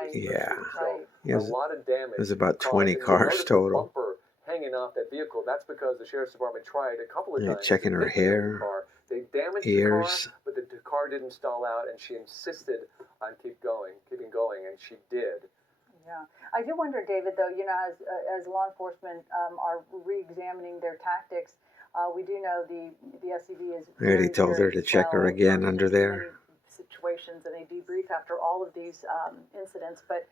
Right. Yeah. Right. A lot of damage. There's about 20 cars total. Bumper hanging off that vehicle. That's because the sheriff's department tried a couple of times. Checking her hair, car. They damaged ears. The car, but the car didn't stall out, and she insisted on keeping going, and she did. Yeah, I do wonder, David. Though, as law enforcement are re-examining their tactics, we do know the SCV is. I already told her to check her again under there. Situations, and they debrief after all of these incidents. But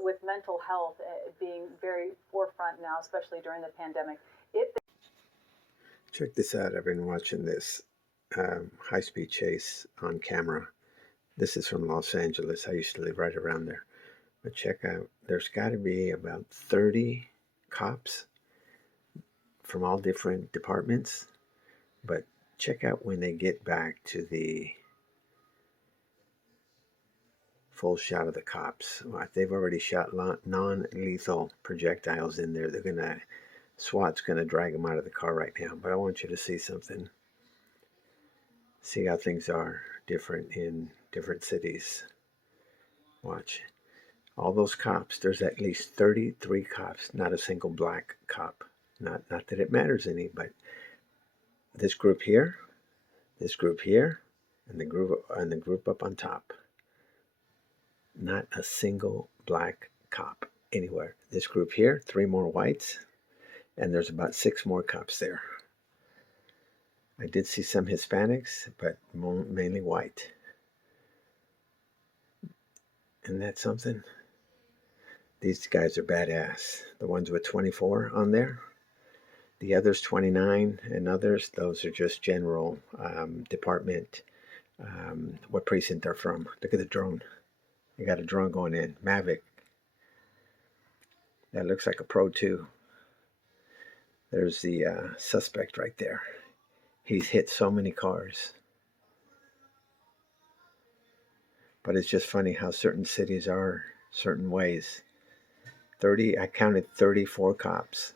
with mental health being very forefront now, especially during the pandemic, check this out. I've been watching this high-speed chase on camera. This is from Los Angeles. I used to live right around there. But check out, there's got to be about 30 cops from all different departments. But check out when they get back to the full shot of the cops. They've already shot non-lethal projectiles in there. SWAT's going to drag them out of the car right now. But I want you to see something. See how things are different in different cities. Watch. All those cops, there's at least 33 cops, not a single black cop. Not that it matters any, but this group here, and the group up on top. Not a single black cop anywhere. This group here, 3 more whites, and there's about 6 more cops there. I did see some Hispanics, but mainly white. Isn't that something? These guys are badass. The ones with 24 on there. The others, 29, and others, those are just general department, what precinct they're from. Look at the drone. They got a drone going in. Mavic. That looks like a Pro 2. There's the suspect right there. He's hit so many cars. But it's just funny how certain cities are certain ways. I counted 34 cops.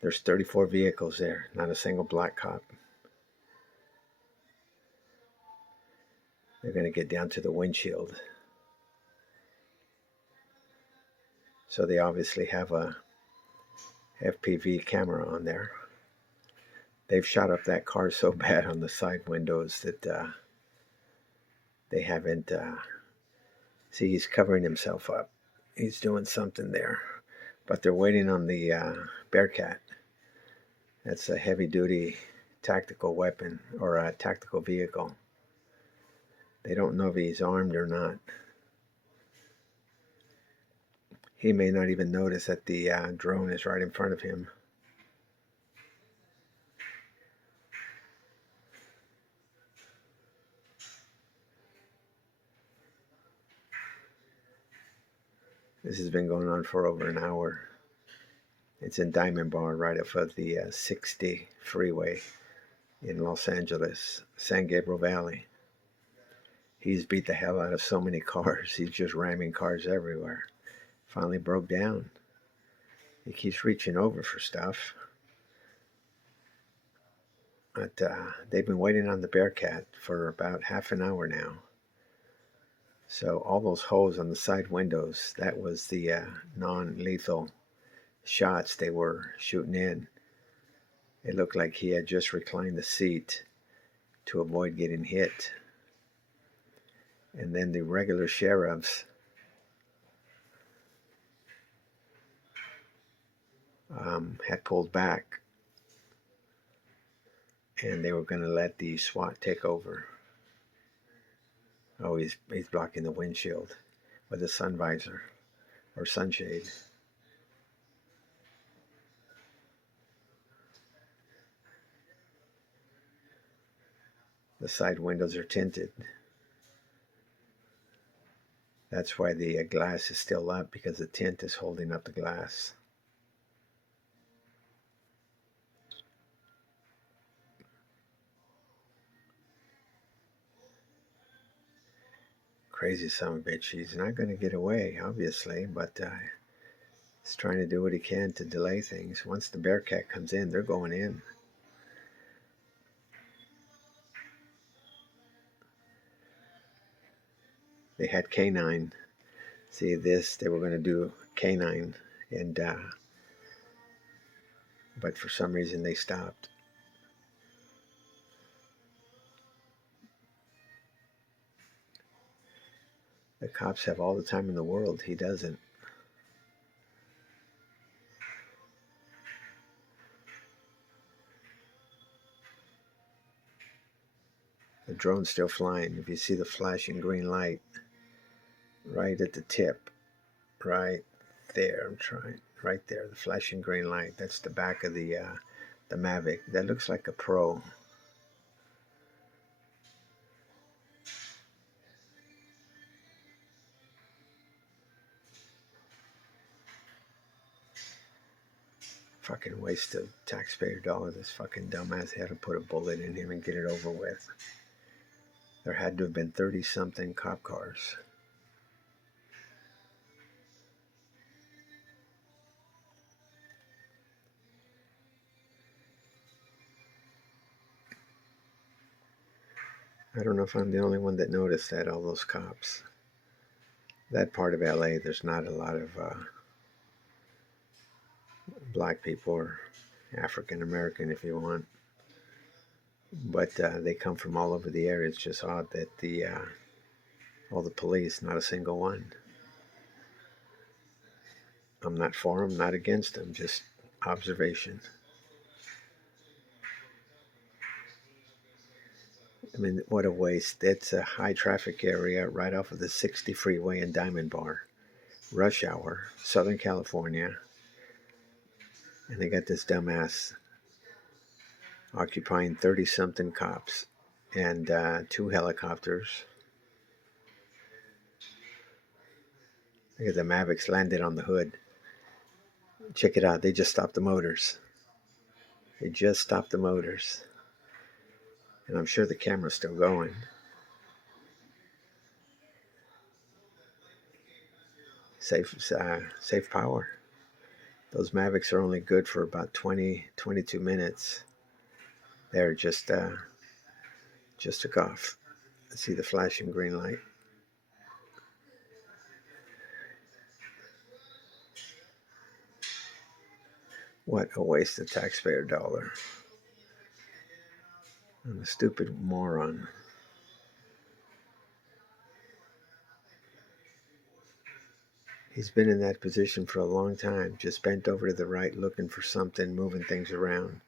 There's 34 vehicles there, not a single black cop. They're going to get down to the windshield. So they obviously have a FPV camera on there. They've shot up that car so bad on the side windows that they haven't... see, he's covering himself up. He's doing something there. But they're waiting on the Bearcat. That's a heavy-duty tactical weapon or a tactical vehicle. They don't know if he's armed or not. He may not even notice that the drone is right in front of him. This has been going on for over an hour. It's in Diamond Bar, right off of the 60 freeway in Los Angeles, San Gabriel Valley. He's beat the hell out of so many cars. He's just ramming cars everywhere. Finally broke down. He keeps reaching over for stuff. But they've been waiting on the Bearcat for about half an hour now. So all those holes on the side windows, that was the non-lethal shots they were shooting in. It looked like he had just reclined the seat to avoid getting hit. And then the regular sheriffs had pulled back, and they were going to let the SWAT take over. Oh, he's blocking the windshield with a sun visor or sunshade. The side windows are tinted. That's why the glass is still up, because the tint is holding up the glass. Crazy son of a bitch. He's not going to get away, obviously, but he's trying to do what he can to delay things. Once the Bearcat comes in, they're going in. They had K9 See this, they were going to do canine, and but for some reason they stopped. The cops have all the time in the world. He doesn't. The drone's still flying. If you see the flashing green light right at the tip, right there, I'm trying, right there, the flashing green light. That's the back of the Mavic. That looks like a Pro. Fucking waste of taxpayer dollars. This fucking dumbass had to put a bullet in him and get it over with. There had to have been 30-something cop cars. I don't know if I'm the only one that noticed that, all those cops. That part of LA, there's not a lot of black people or African American, if you want. But they come from all over the area. It's just odd that all the police, not a single one. I'm not for them, not against them, just observation. I mean, what a waste. It's a high traffic area right off of the 60 freeway in Diamond Bar. Rush hour, Southern California. And they got this dumbass occupying 30-something cops and 2 helicopters. Look at the Mavics landed on the hood. Check it out. They just stopped the motors. They just stopped the motors. And I'm sure the camera's still going. Safe power. Those Mavics are only good for about 20, 22 minutes. They're just took off. I see the flashing green light. What a waste of taxpayer dollar. I'm a stupid moron. He's been in that position for a long time, just bent over to the right, looking for something, moving things around.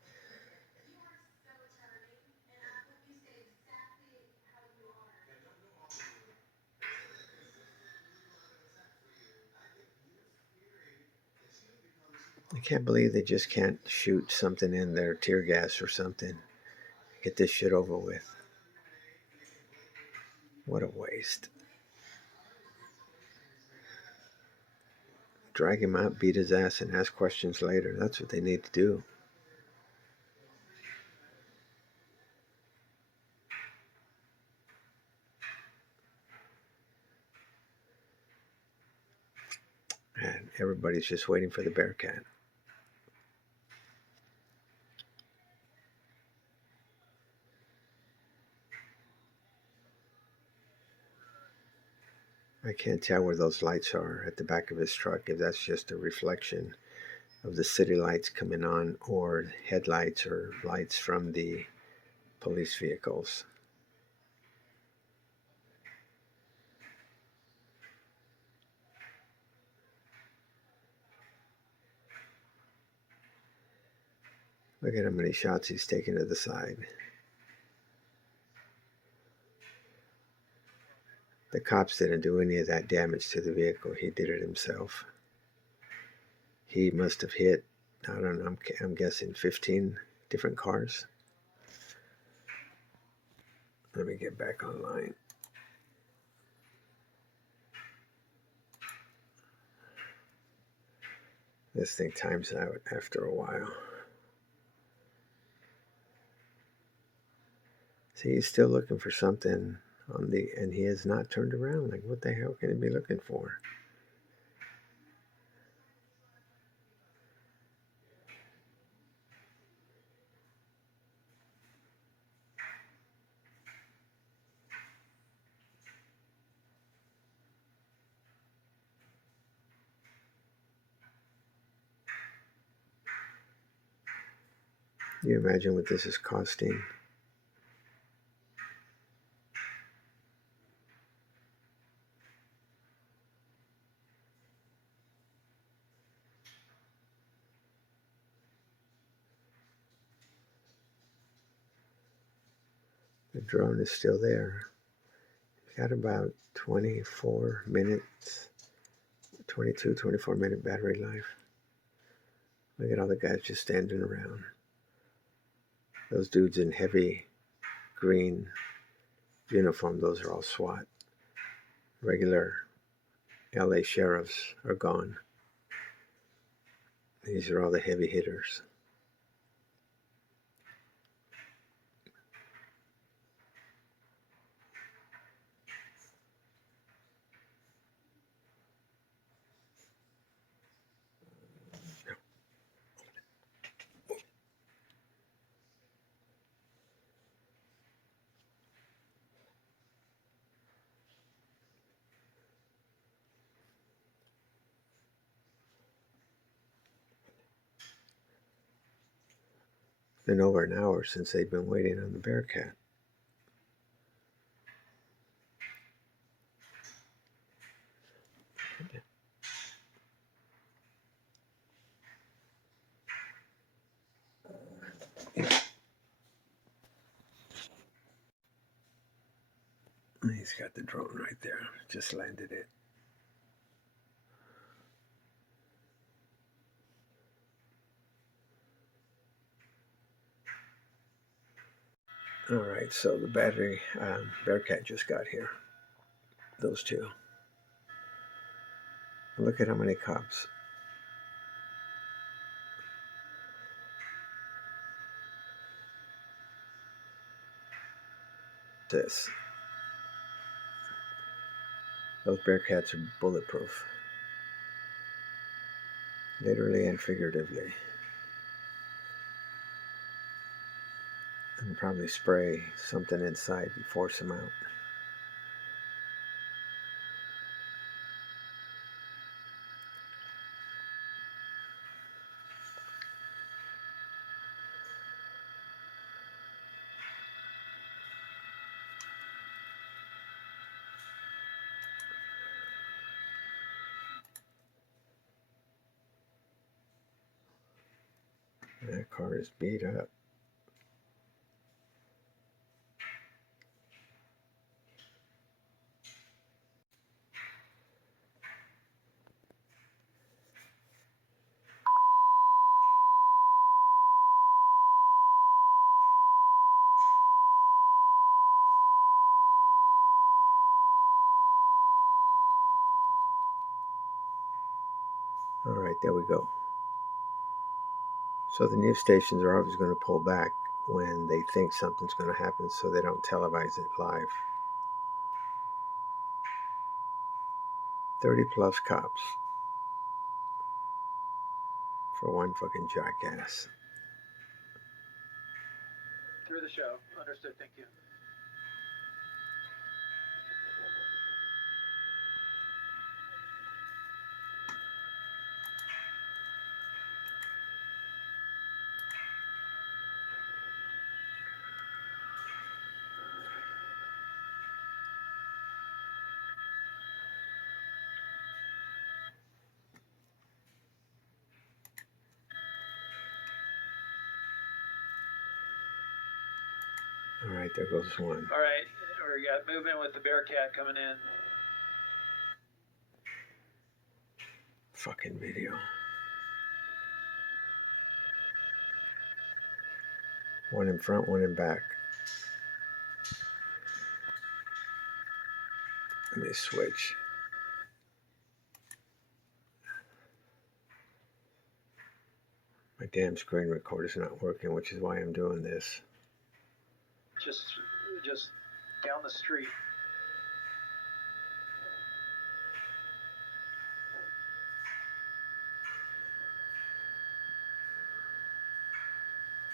I can't believe they just can't shoot something in there, tear gas or something. Get this shit over with. What a waste. Drag him out, beat his ass, and ask questions later. That's what they need to do. And everybody's just waiting for the Bearcat. I can't tell where those lights are at the back of his truck, if that's just a reflection of the city lights coming on or headlights or lights from the police vehicles. Look at how many shots he's taken to the side. The cops didn't do any of that damage to the vehicle. He did it himself. He must have hit, I don't know, I'm guessing 15 different cars. Let me get back online. This thing times out after a while. See, he's still looking for something and he has not turned around. Like, what the hell can he be looking for? Can you imagine what this is costing? The drone is still there. It's got about 24 minutes, 22, 24-minute battery life. Look at all the guys just standing around. Those dudes in heavy green uniform, those are all SWAT. Regular LA sheriffs are gone. These are all the heavy hitters. It's been over an hour since they've been waiting on the Bearcat. He's got the drone right there. Just landed it. All right, so the battery Bearcat just got here. Those two. Look at how many cops. This. Those Bearcats are bulletproof. Literally and figuratively. And probably spray something inside and force them out. That car is beat up. All right, there we go. So the news stations are always going to pull back when they think something's going to happen, so they don't televise it live. 30 plus cops for one fucking jackass. Through the show. Understood. Thank you. All right, there goes one. All right, we got movement with the Bearcat coming in. Fucking video. One in front, one in back. Let me switch. My damn screen recorder's not working, which is why I'm doing this. Just down the street.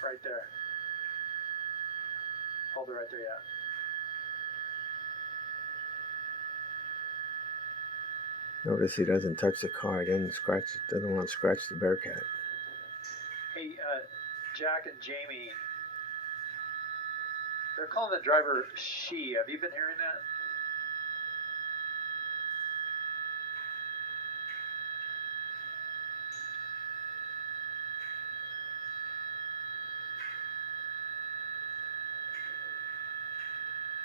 Right there. Hold it right there, yeah. Notice he doesn't touch the car. He doesn't want to scratch the Bearcat. Hey, Jack and Jamie, they're calling the driver she. Have you been hearing that?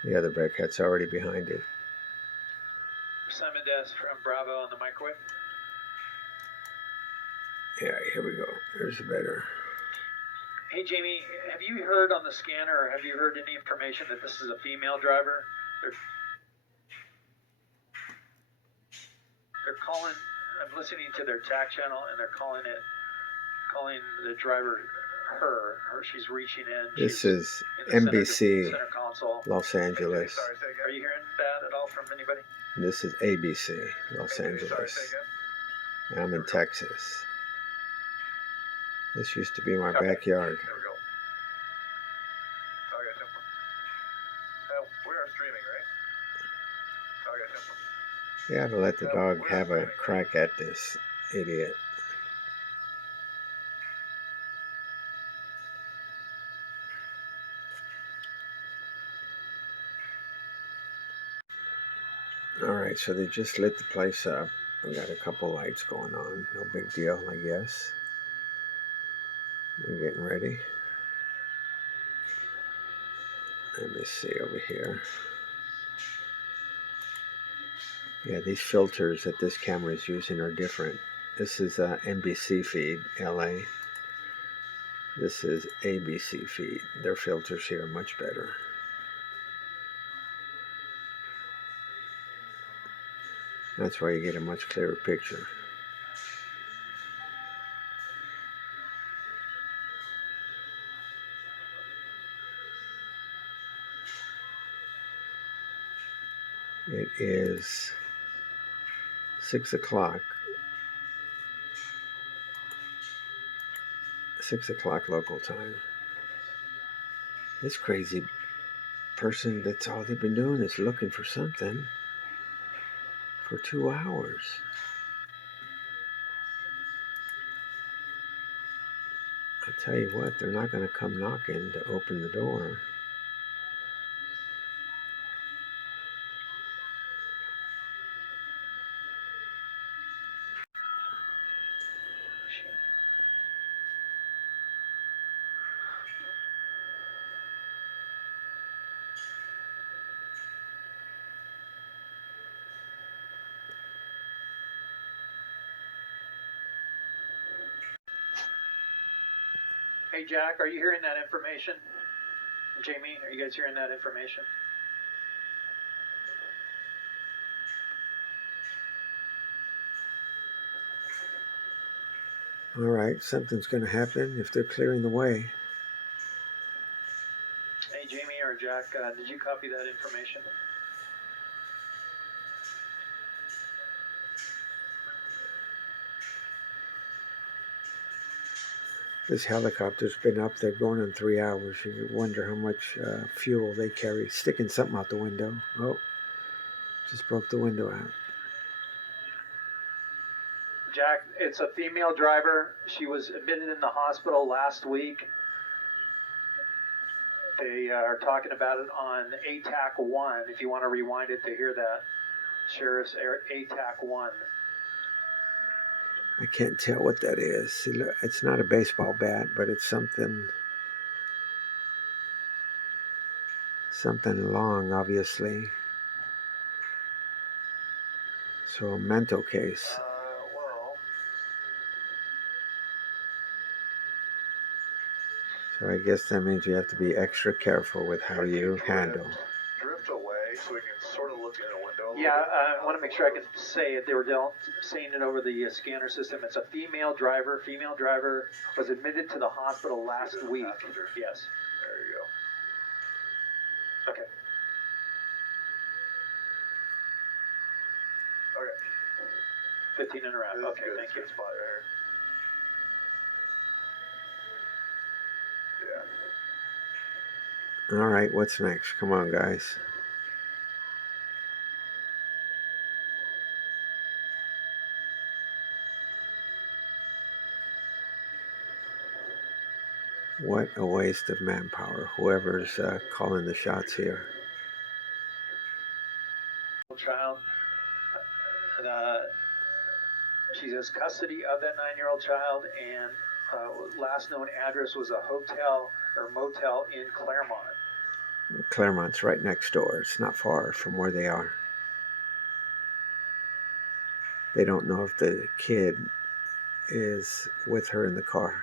The other Bearcat's already behind it. Simon Des from Bravo on the microwave. Yeah, here we go. There's a better. Hey Jamie, have you heard on the scanner, or have you heard any information that this is a female driver? They're calling. I'm listening to their TAC channel, and they're calling the driver her. She's reaching in. This she's is in the NBC, center console. Los Angeles. Are you hearing that at all from anybody? This is ABC, Los Angeles. I'm in Texas. This used to be my backyard. There we go. Okay, simple. We are streaming, right? Okay, simple. You ought to let the dog have a crack at this idiot. Alright, so they just lit the place up. We got a couple lights going on. No big deal, I guess. We're getting ready. Let me see over here. Yeah, these filters that this camera is using are different. This is NBC feed, LA. This is ABC feed. Their filters here are much better. That's why you get a much clearer picture. It is 6 o'clock. 6 o'clock local time. This crazy person, that's all they've been doing is looking for something for 2 hours. I tell you what, they're not going to come knocking to open the door. Hey Jack, are you hearing that information? Jamie, are you guys hearing that information? All right, something's going to happen if they're clearing the way. Hey Jamie or Jack, did you copy that information? This helicopter's been up there going on 3 hours. You wonder how much fuel they carry. Sticking something out the window. Oh, just broke the window out. Jack, it's a female driver. She was admitted in the hospital last week. They are talking about it on ATAC 1, if you want to rewind it to hear that. Sheriff's ATAC 1. I can't tell what that is. It's not a baseball bat, but it's something long, obviously. So a mental case. Well. So I guess that means you have to be extra careful with how you handle. Drift away so we can sort of look in a window. Yeah, I want to make sure I can say it. They were saying it over the scanner system. It's a female driver. Female driver was admitted to the hospital last week. Yes. There you go. Okay. Okay. 15 and a half. This is Okay, good. thank you. Good spot right here. Yeah. All right, what's next? Come on, guys. What a waste of manpower, whoever's calling the shots here. Child. She has custody of that 9-year-old child, and last known address was a hotel or motel in Claremont. Claremont's right next door. It's not far from where they are. They don't know if the kid is with her in the car.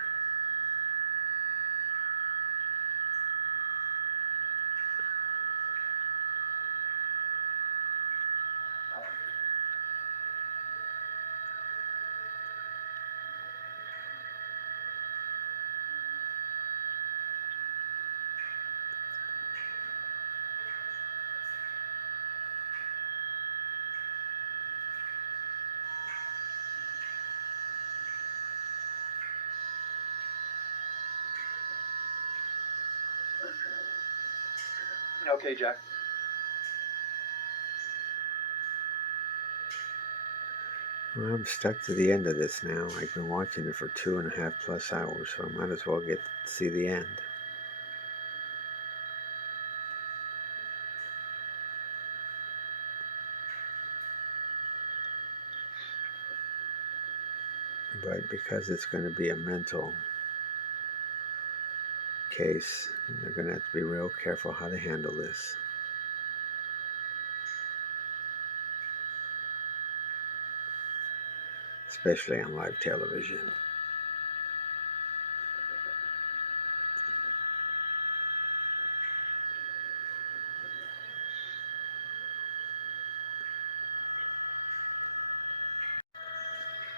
Okay, Jack. Well, I'm stuck to the end of this now. I've been watching it for 2.5+ hours, so I might as well get to see the end. But because it's going to be a mental case, they're going to have to be real careful how they handle this. Especially on live television.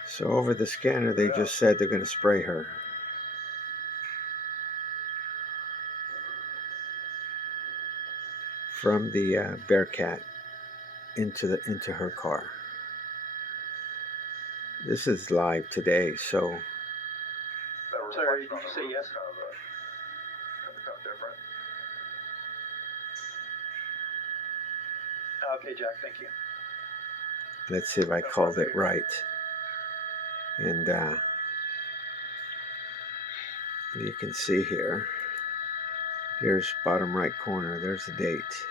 So over the scanner, they just said they're going to spray her. From the Bearcat into her car. This is live today, so. Sorry, did you say yes? Kind of different. Okay, Jack, thank you. Let's see if I called it right. And you can see here. Here's bottom right corner. There's the date.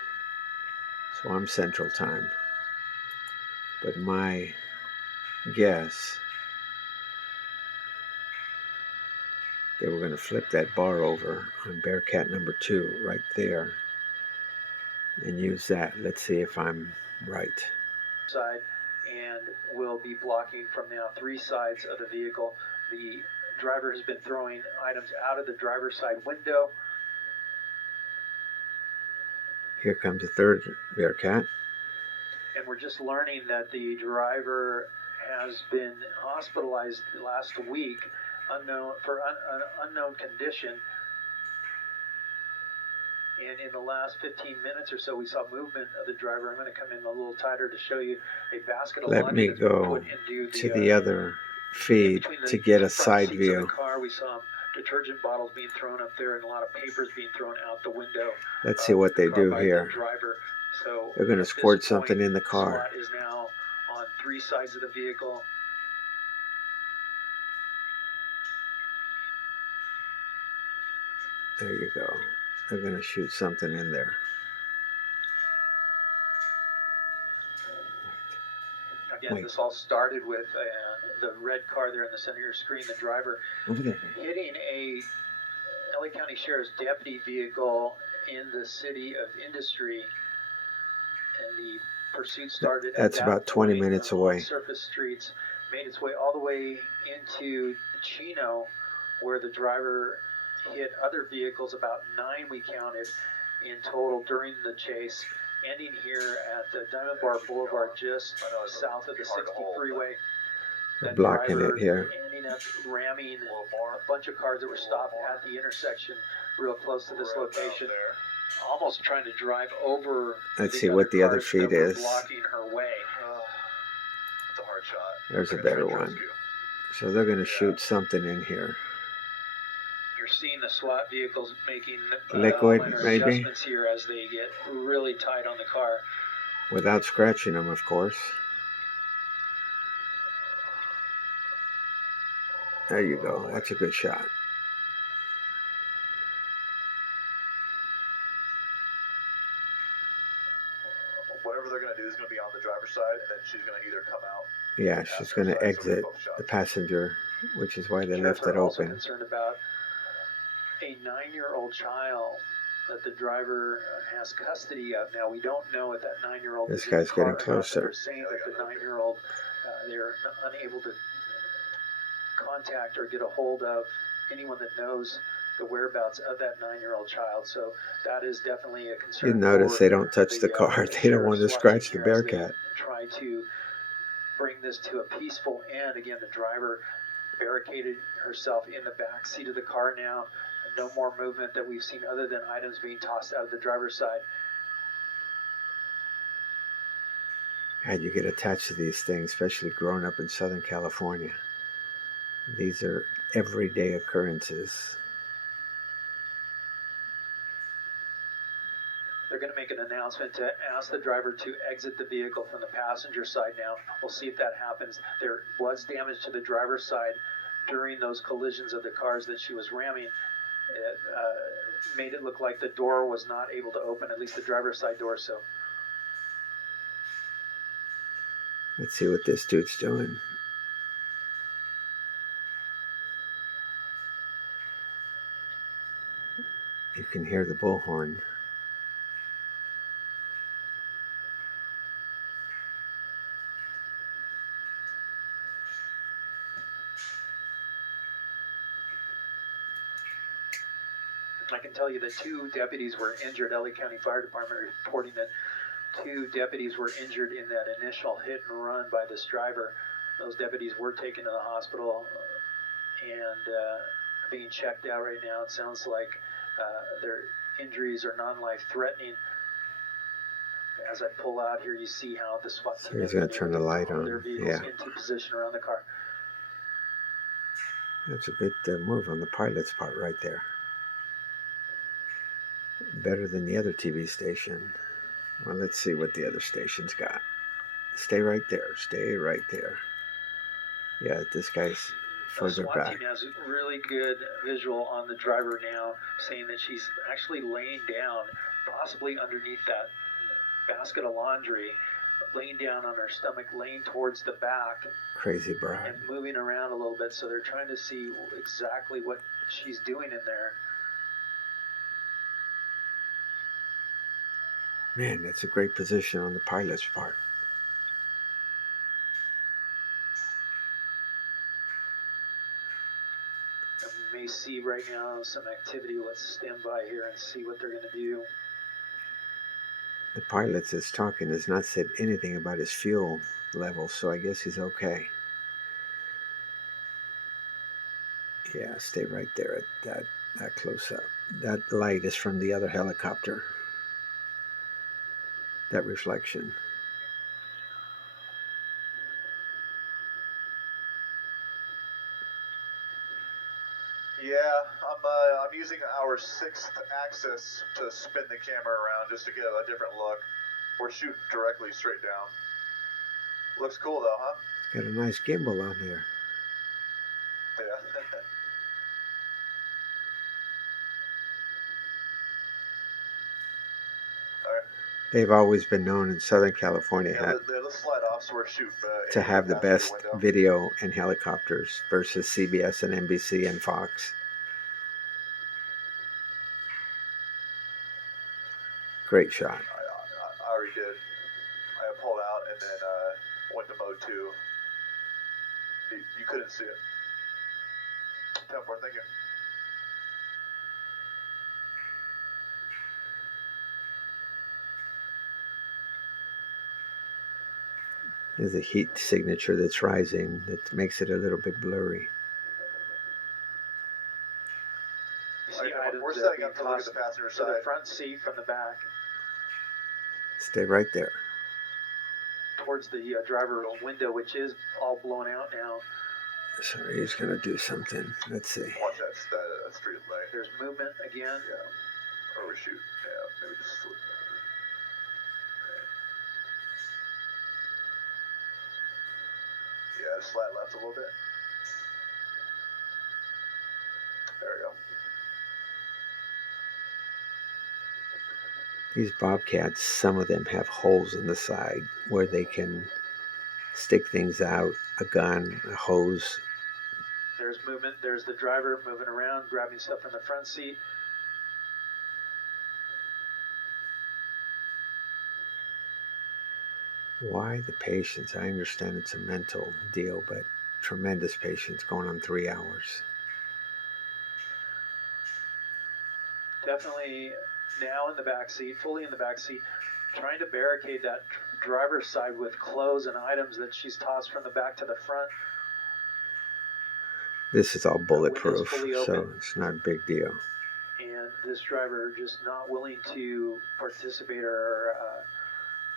So I'm Central Time. But my guess, they were going to flip that bar over on Bearcat number 2 right there and use that. Let's see if I'm right. Side, and will be blocking from now 3 sides of the vehicle. The driver has been throwing items out of the driver's side window. Here comes the third Bearcat. And we're just learning that the driver has been hospitalized last week, for an unknown condition. And in the last 15 minutes or so, we saw movement of the driver. I'm going to come in a little tighter to show you a basket of Let me go to the other feed to get a side view. The car, we saw detergent bottles being thrown up there and a lot of papers being thrown out the window. Let's see what they do here. The driver. So they're going to squirt something in the car. Swat is now on 3 sides of the vehicle. There you go. They're going to shoot something in there. Again, this all started with the red car there in the center of your screen, the driver hitting a LA County Sheriff's deputy vehicle in the city of Industry. And the pursuit started That's at about 20 minutes away. Surface streets, made its way all the way into Chino, where the driver hit other vehicles, about 9 we counted in total during the chase, ending here at the Diamond Bar Boulevard, just south of the 60 freeway. They're blocking it here. Ending up ramming a bunch of cars that were stopped at the intersection real close to this location. Almost trying to drive over. Let's see what the other feed is. Blocking her way. It's a hard shot. There's a better one. So they're going to shoot something in here. You're seeing the SWAT vehicles making liquid, maybe, adjustments here as they get really tight on the car. Without scratching them, of course. There you go. That's a good shot. side, and then she's going to either come out. Yeah, she's going to exit the passenger, which is why they left it also open. Concerned about a 9-year-old child that the driver has custody of. Now, we don't know if that 9-year-old. This guy's getting closer. They're saying that the 9-year-old, they're unable to contact or get a hold of anyone that knows the whereabouts of that 9-year-old child. So that is definitely a concern. You notice they don't touch the car. They don't want to scratch the Bearcat. Try to bring this to a peaceful end. Again, the driver barricaded herself in the back seat of the car now. No more movement that we've seen other than items being tossed out of the driver's side. God, you get attached to these things, especially growing up in Southern California. These are everyday occurrences. They're going to make an announcement to ask the driver to exit the vehicle from the passenger side now. We'll see if that happens. There was damage to the driver's side during those collisions of the cars that she was ramming. It made it look like the door was not able to open, at least the driver's side door. So let's see what this dude's doing. You can hear the bullhorn. I can tell you that 2 deputies were injured. LA County Fire Department reporting that 2 deputies were injured in that initial hit and run by this driver. Those deputies were taken to the hospital and being checked out right now. It sounds like their injuries are non-life threatening. As I pull out here, you see how the SWAT team. So he's going to turn the light on. Their vehicles into position around the car. That's a good move on the pilot's part right there. Better than the other TV station. Well, let's see what the other station's got. Stay right there. Stay right there. Yeah, this guy's further SWAT back. team has really good visual on the driver now, saying that she's actually laying down, possibly underneath that basket of laundry, laying down on her stomach, laying towards the back. Crazy bride. And moving around a little bit, so they're trying to see exactly what she's doing in there. Man, that's a great position on the pilot's part. You may see right now some activity. Let's stand by here and see what they're going to do. The pilot that's talking has not said anything about his fuel level, so I guess he's okay. Yeah, stay right there at that close up. That light is from the other helicopter. That reflection. Yeah, I'm using our 6th axis to spin the camera around just to get a different look. We're shooting directly straight down. Looks cool though, huh? It's got a nice gimbal on there. Yeah. They've always been known in Southern California let's slide off so we're shooting, to have the best video in helicopters versus CBS and NBC and Fox. Great shot. I already did. I pulled out and then went to mode 2. You couldn't see it. 10-4, thank you. There's a heat signature that's rising that makes it a little bit blurry. We're setting up to look at the passenger side. The front seat from the back. Stay right there. Towards the driver's window, which is all blown out now. So he's going to do something. Let's see. Watch that street light. There's movement again. Yeah. Or we shoot. Yeah, maybe just slip. Yeah, just slide left a little bit. There we go. These Bobcats, some of them have holes in the side where they can stick things out, a gun, a hose. There's movement. There's the driver moving around, grabbing stuff in the front seat. Why the patience? I understand it's a mental deal, but tremendous patience going on 3 hours. Definitely now in the back seat, fully in the back seat, trying to barricade that driver's side with clothes and items that she's tossed from the back to the front. This is all bulletproof, fully so open. it's not a big deal. And this driver just not willing to participate or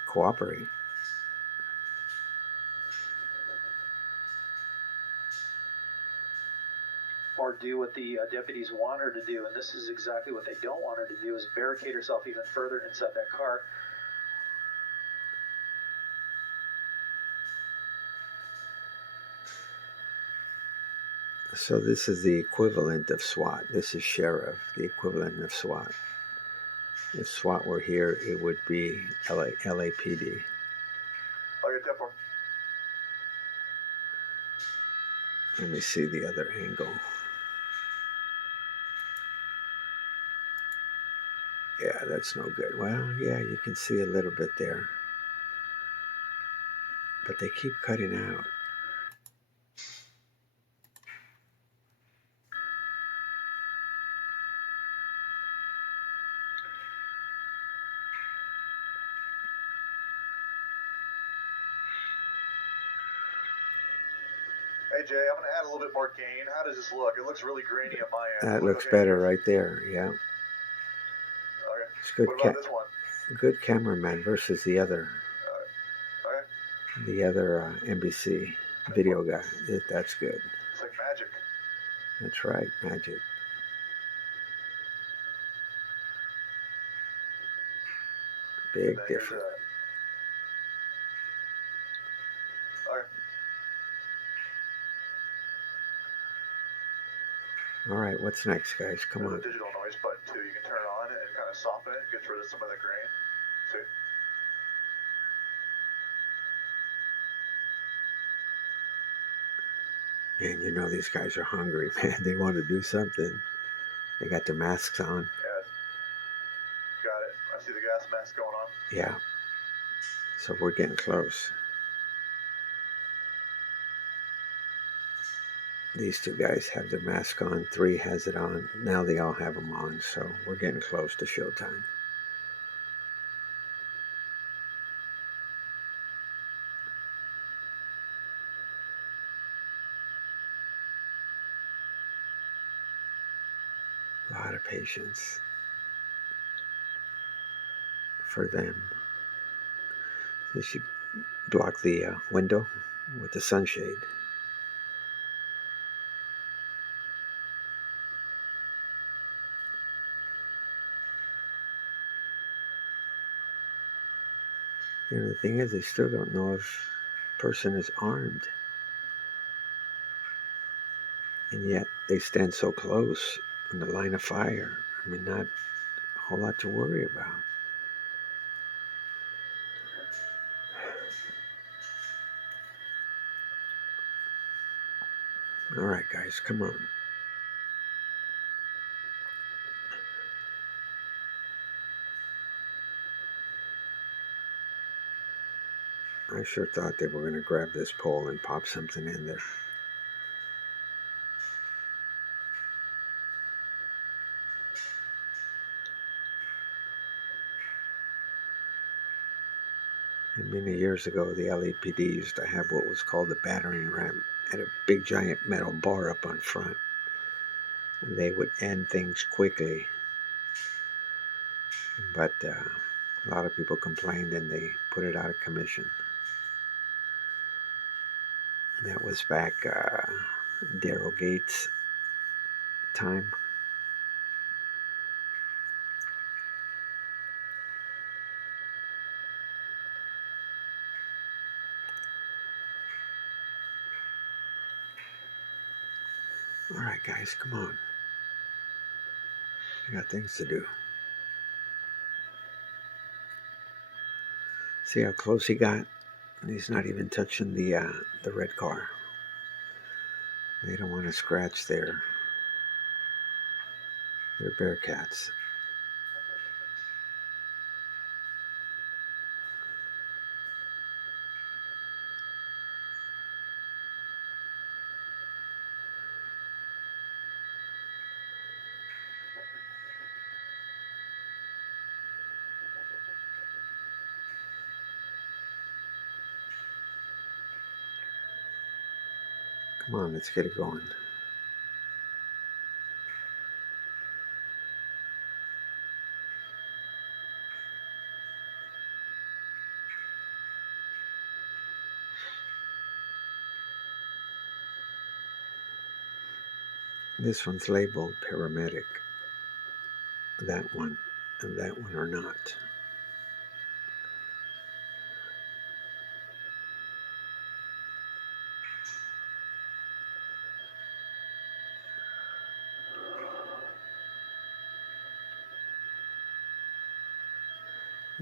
Cooperate. or do what the deputies want her to do. And this is exactly what they don't want her to do, is barricade herself even further inside that car. So this is the equivalent of SWAT. This is sheriff, the equivalent of SWAT. If SWAT were here, it would be LAPD. Okay, 10-4. Let me see the other angle. Yeah, that's no good. Well, yeah, you can see a little bit there. But they keep cutting out. Hey Jay, I'm gonna add a little bit more gain. How does this look? It looks really grainy on my end. That looks better right there, yeah. Okay. It's good. What about this one? Good cameraman versus the other. Okay. The other NBC video guy. That's good. It's like magic. That's right, magic. Big difference. Okay. All right, what's next, guys? Come on. There's a digital noise button too. You can turn it on and kind of soften it. Gets rid of some of the grain. See? Man, you know these guys are hungry, man. They want to do something. They got their masks on. Yeah. Got it. I see the gas mask going on. Yeah. So we're getting close. These two guys have their mask on. 3 has it on. Now they all have them on. So we're getting close to showtime. A lot of patience for them. They should block the window with the sunshade. You know, the thing is, they still don't know if a person is armed. And yet they stand so close in the line of fire. I mean, not a whole lot to worry about. All right, guys, come on. I sure thought they were going to grab this pole and pop something in there. And many years ago, the LAPD used to have what was called a battering ram at a big giant metal bar up on front. And they would end things quickly. But a lot of people complained and they put it out of commission. That was back Daryl Gates' time. All right, guys, come on. We got things to do. See how close he got? And he's not even touching the red car. They don't want to scratch their Bearcats. Come on, let's get it going. This one's labeled paramedic. That one and that one are not.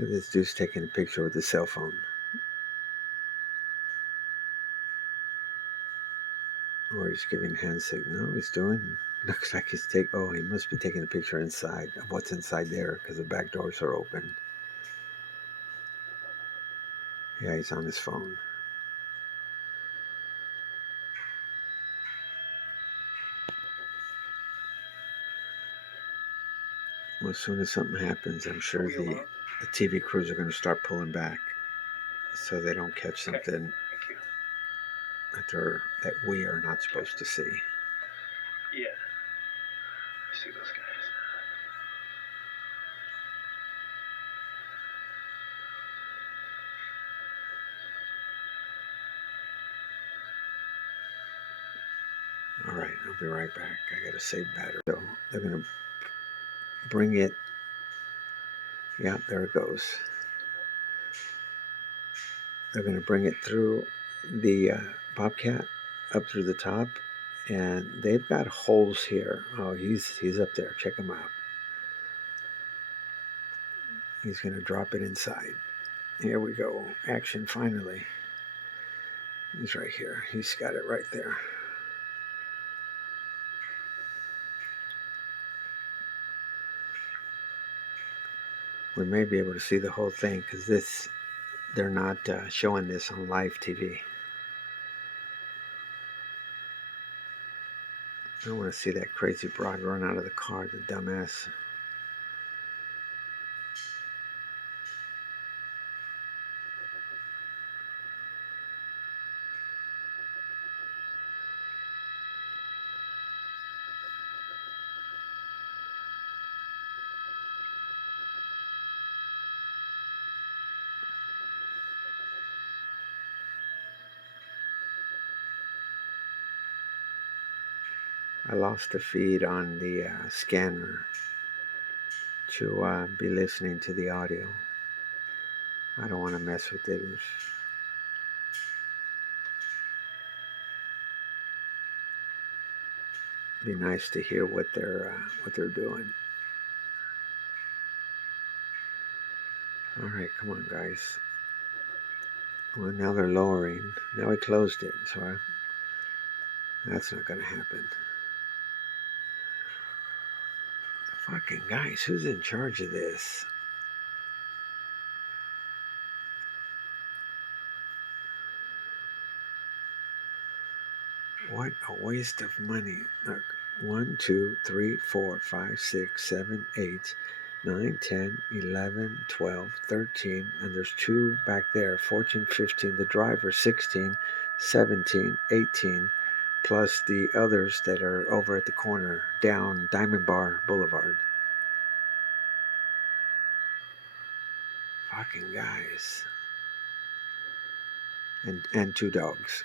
This dude's taking a picture with his cell phone. Or he's giving hand signal. No, he's doing. Looks like he's oh, he must be taking a picture inside of what's inside there because the back doors are open. Yeah, he's on his phone. Well, as soon as something happens, I'm sure the TV crews are going to start pulling back so they don't catch something that we are not supposed to see. Yeah. I see those guys. All right, I'll be right back. I got to save battery. So they're going to bring it. Yeah, there it goes. They're going to bring it through the Bobcat up through the top, and they've got holes here. Oh, he's up there. Check him out. He's going to drop it inside. Here we go. Action finally. He's right here. He's got it right there. We may be able to see the whole thing because they're not showing this on live TV. I don't want to see that crazy broad run out of the car, the dumbass. I lost the feed on the scanner to be listening to the audio. I don't want to mess with it. It'd be nice to hear what they're doing. All right, come on, guys. Well, now they're lowering. Now we closed it, so that's not going to happen. Fucking guys, who's in charge of this? What a waste of money. Look, 1, 2, 3, 4, 5, 6, 7, 8, 9, 10, 11, 12, 13, and there's 2 back there, 14, 15, the driver, 16, 17, 18, plus the others that are over at the corner, down Diamond Bar Boulevard. Fucking guys. And 2 dogs.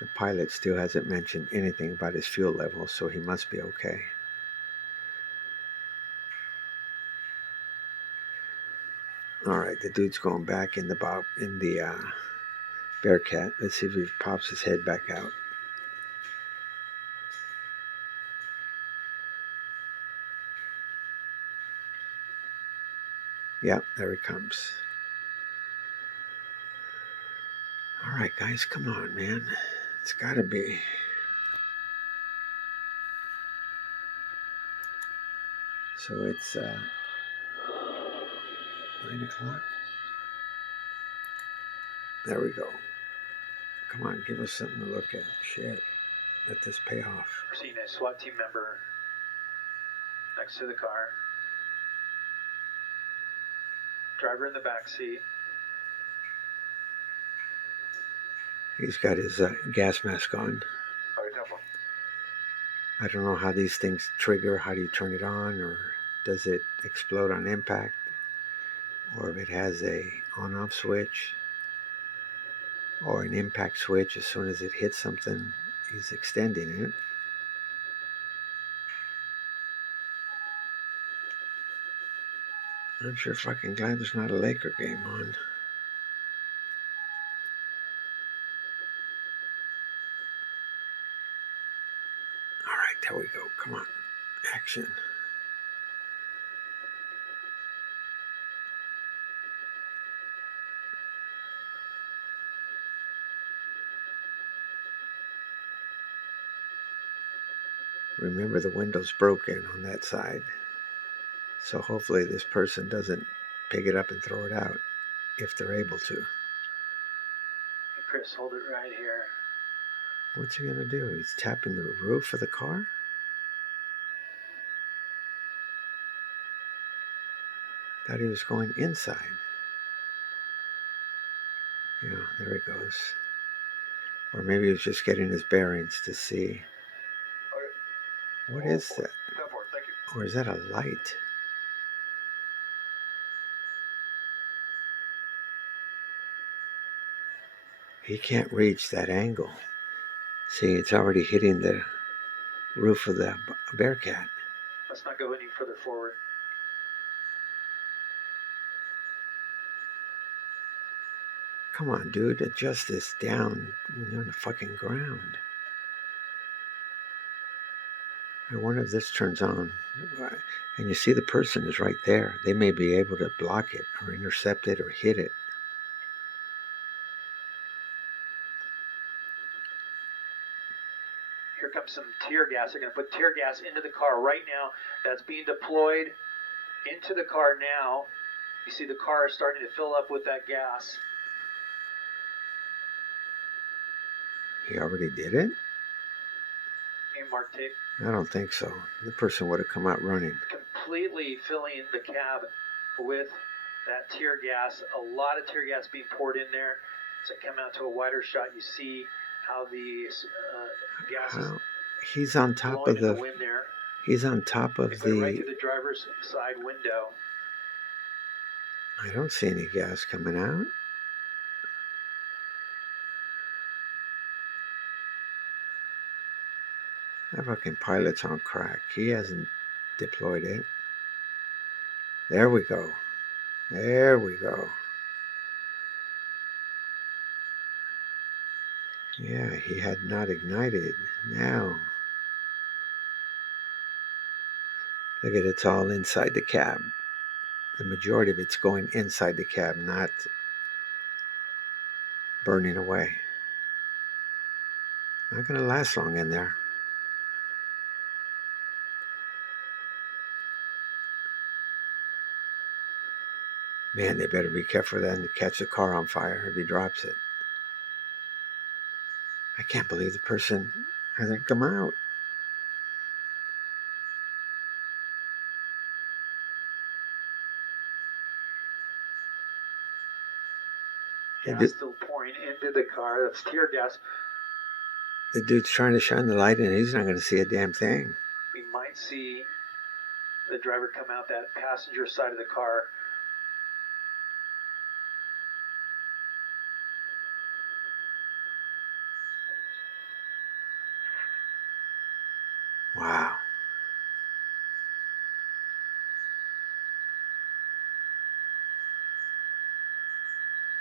The pilot still hasn't mentioned anything about his fuel level, so he must be okay. All right, the dude's going back in the Bearcat. Let's see if he pops his head back out. Yeah, there he comes. All right, guys, come on, man. It's got to be. So it's 9 o'clock. There we go. Come on, give us something to look at. Shit, let this pay off. We're seeing a SWAT team member next to the car. Driver in the back seat. He's got his gas mask on. I don't know how these things trigger. How do you turn it on? Or does it explode on impact? Or if it has a on-off switch or an impact switch, as soon as it hits something, he's extending it. I'm sure fucking glad there's not a Laker game on. All right, there we go. Come on. Action. Remember, the window's broken on that side. So hopefully this person doesn't pick it up and throw it out, if they're able to. Hey Chris, hold it right here. What's he gonna do? He's tapping the roof of the car? Thought he was going inside. Yeah, there he goes. Or maybe he was just getting his bearings to see. What is that? Or is that a light? He can't reach that angle. See, it's already hitting the roof of the Bearcat. Let's not go any further forward. Come on, dude, adjust this down when you're on the fucking ground. I wonder if this turns on. And you see the person is right there. They may be able to block it or intercept it or hit it. Here comes some tear gas. They're going to put tear gas into the car right now. That's being deployed into the car now. You see the car is starting to fill up with that gas. He already did it? Hey, Mark, tape. I don't think so. The person would have come out running. Completely filling the cab with that tear gas. A lot of tear gas being poured in there. As I come out to a wider shot, you see how the gas is he's on top of the wind there. He's on top of it went right through the driver's side window. I don't see any gas coming out. That fucking pilot's on crack. He hasn't deployed it. There we go. There we go. Yeah, he had not ignited. Now, look at it, it's all inside the cab. The majority of it's going inside the cab, not burning away. Not going to last long in there. Man, they better be careful then to catch the car on fire if he drops it. I can't believe the person hasn't come out. Gas still pouring into the car. That's tear gas. The dude's trying to shine the light in. He's not going to see a damn thing. We might see the driver come out that passenger side of the car. Wow.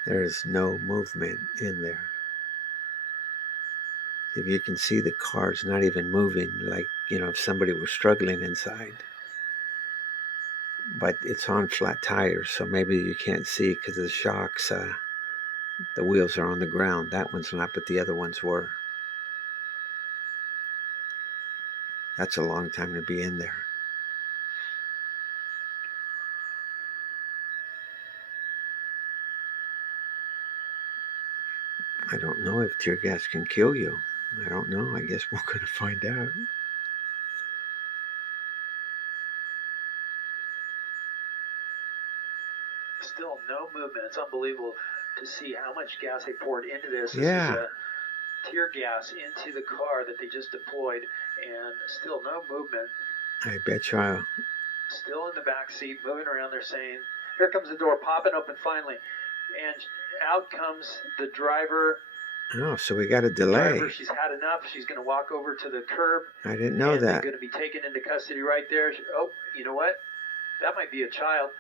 There's no movement in there. If you can see, the car's not even moving, like, if somebody was struggling inside. But it's on flat tires, so maybe you can't see because of the shocks. The wheels are on the ground. That one's not, but the other ones were. That's a long time to be in there. I don't know if tear gas can kill you. I don't know. I guess we're going to find out. Still no movement. It's unbelievable to see how much gas they poured into this. Yeah. This is tear gas into the car that they just deployed, and still no movement. I bet you. Still in the back seat, moving around. They're saying, "Here comes the door, popping open finally," and out comes the driver. Oh, so we got a delay. Driver, she's had enough. She's going to walk over to the curb. I didn't know and that. They're going to be taken into custody right there. Oh, you know what? That might be a child.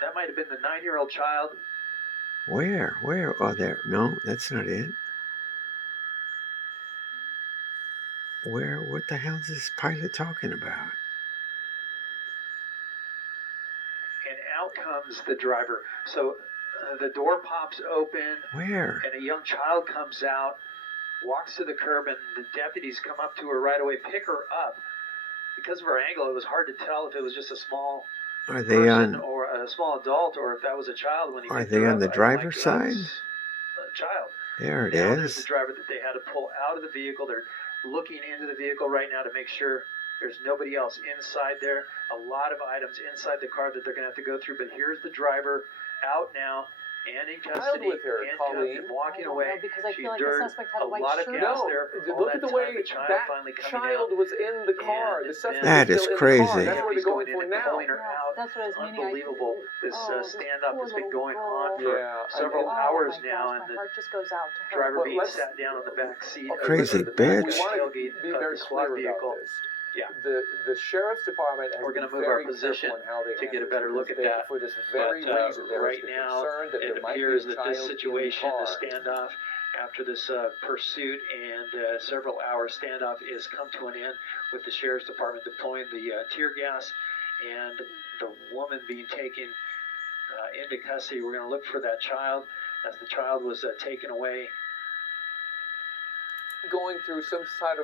That might have been the 9-year-old child. Where? Oh, there. No, that's not it. Where? What the hell is this pilot talking about? And out comes the driver. So the door pops open. Where? And a young child comes out, walks to the curb, and the deputies come up to her right away, pick her up. Because of her angle, it was hard to tell if it was just a small Are they on? Or a small adult, or if that was a child. When he Are they on the driver's side? A child. There it now is. There's the driver that they had to pull out of the vehicle. They're looking into the vehicle right now to make sure there's nobody else inside there. A lot of items inside the car that they're going to have to go through. But here's the driver out now and in custody, with her, and walking away. Because I she feel like the endured suspect had a white lot of shirt gas on. there. Look at the way the child that finally coming child out. was in the car. And The suspect That is is still in the crazy. car. That's what He's they're going in for and now. pulling her out. That's what I was meaning. Unbelievable. This this standoff poor has been little going girl. on for several hours my now, gosh, and my the heart just goes out to her. driver Well, being let's- sat down on the back seat. Crazy of the back bitch. We want tailgate to be of very the SWAT clear vehicle. about this. Yeah. The sheriff's department has We're been gonna move our very position careful in how they to get a handle better this look at because that. For this very But, reason, there right is the now, concern that it there might be a appears that child this situation, in the the car. standoff, after this pursuit and several hour standoff, is come to an end with the sheriff's department deploying the tear gas and the woman being taken into custody. We're going to look for that child as the child was taken away. Going through some sort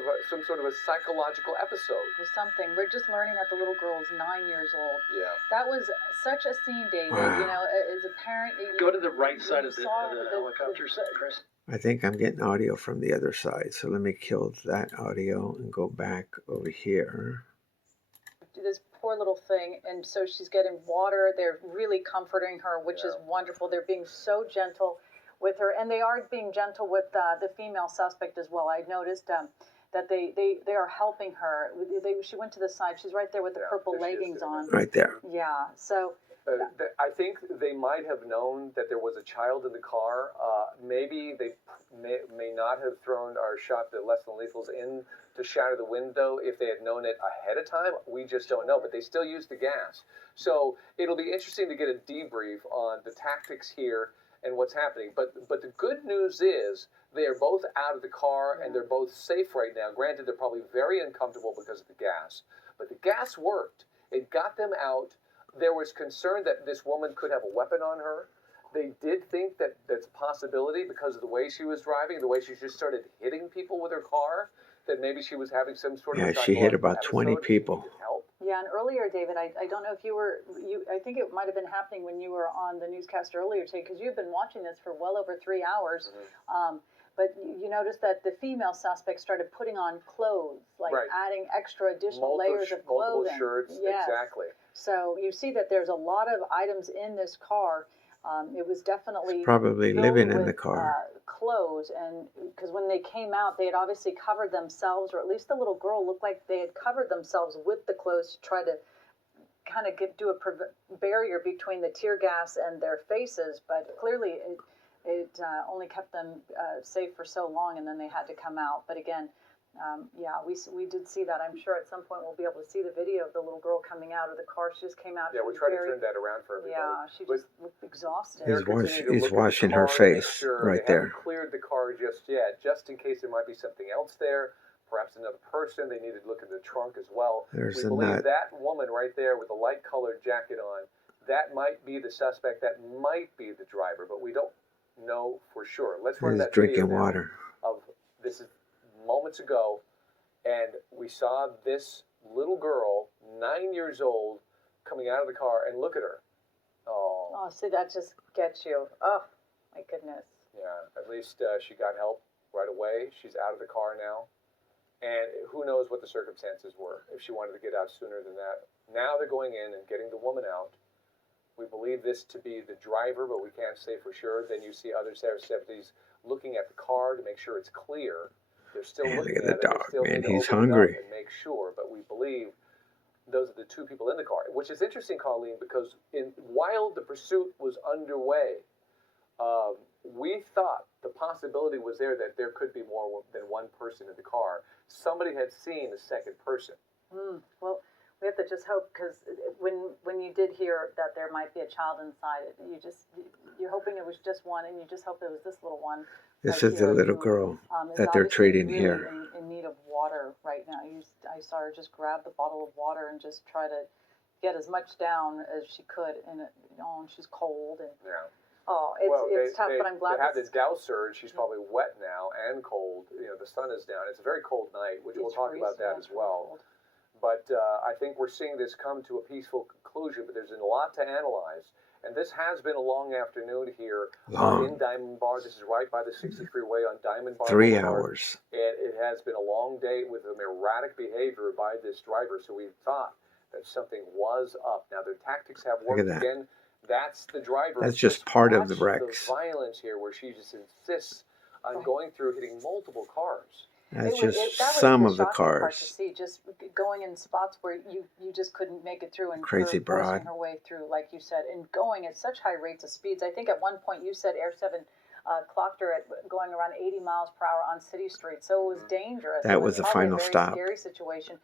of a psychological episode. Or something. We're just learning that the little girl is 9 years old. Yeah. That was such a scene, David. Wow. You know, as a parent. Go to the right side of the saw helicopters, Chris. I think I'm getting audio from the other side. So let me kill that audio and go back over here. This poor little thing, and so she's getting water. They're really comforting her, which is wonderful. They're being so gentle with her, and they are being gentle with the female suspect as well. I noticed that they are helping her. She went to the side. She's right there with the purple there she is leggings there. on. Right there. Yeah. So. I think they might have known that there was a child in the car. Maybe they may not have thrown or shot the less than lethals in to shatter the window if they had known it ahead of time. We just don't know, but they still used the gas. So it'll be interesting to get a debrief on the tactics here and what's happening. But the good news is they are both out of the car and they're both safe right now. Granted, they're probably very uncomfortable because of the gas, but the gas worked. It got them out. There was concern that this woman could have a weapon on her. They did think that that's a possibility because of the way she was driving, the way she just started hitting people with her car, that maybe she was having some sort of Yeah, she hit psychological about 20 episode. people. She needed help. Yeah, and earlier, David, I don't know if I think it might have been happening when you were on the newscast earlier today, because you've been watching this for well over 3 hours. Mm-hmm. But you noticed that the female suspect started putting on clothes, like adding extra additional layers of clothing. Multiple shirts, yes. exactly. So you see that there's a lot of items in this car. It was definitely Probably filled living in with, the car. Clothes, and because when they came out, they had obviously covered themselves, or at least the little girl looked like they had covered themselves with the clothes to try to kind of do a barrier between the tear gas and their faces. But clearly, it only kept them safe for so long, and then they had to come out. But again, Yeah, we did see that. I'm sure at some point we'll be able to see the video of the little girl coming out of the car. She just came out. Yeah, we'll try to turn that around for everybody. Yeah, she just looked exhausted. He's washing her face right there. Haven't cleared the car just yet, just in case there might be something else there. Perhaps another person. They needed to look in the trunk as well. There's we a believe nut. That woman right there with the light-colored jacket on, that might be the suspect. That might be the driver, but we don't know for sure. Let's run He's that video drinking now water. of this is moments ago, and we saw this little girl, 9 years old, coming out of the car, and look at her. Oh, see, that just gets you. Oh, my goodness. Yeah, at least she got help right away. She's out of the car now. And who knows what the circumstances were, if she wanted to get out sooner than that. Now they're going in and getting the woman out. We believe this to be the driver, but we can't say for sure. Then you see other deputies looking at the car to make sure it's clear. They're still looking look at at the it. dog, They still man. need to He's open it up hungry. and make sure, but we believe those are the two people in the car, which is interesting, Colleen, because while the pursuit was underway, we thought the possibility was there that there could be more than one person in the car. Somebody had seen a second person. Well, we have to just hope, because when you did hear that there might be a child inside it, you're hoping it was just one, and you just hope it was this little one. This right is the here little who, girl is that they're obviously treating really here. in need of water right now. I saw her just grab the bottle of water and just try to get as much down as she could, and and she's cold, and it's tough. But I'm glad they have this douse surge. She's probably wet now and cold. The sun is down. It's a very cold night, which we'll talk about that as well. But I think we're seeing this come to a peaceful conclusion. But there's a lot to analyze. And this has been a long afternoon here in Diamond Bar. This is right by the 60 freeway on Diamond Bar. 3 hours. It has been a long day with some erratic behavior by this driver. So we thought that something was up. Now, their tactics have worked. Look at that. Again, that's the driver. That's just part of the Watch wrecks. The violence here where she just insists on going through, hitting multiple cars. That's that was some the of the shocking part cars. to see, just going in spots where you just couldn't make it through, and Crazy her broad. forcing her way through, like you said, and going at such high rates of speeds. I think at one point you said Air 7 clocked her at going around 80 miles per hour on City Street, so it was dangerous. That It was the probably final a very stop. Scary situation.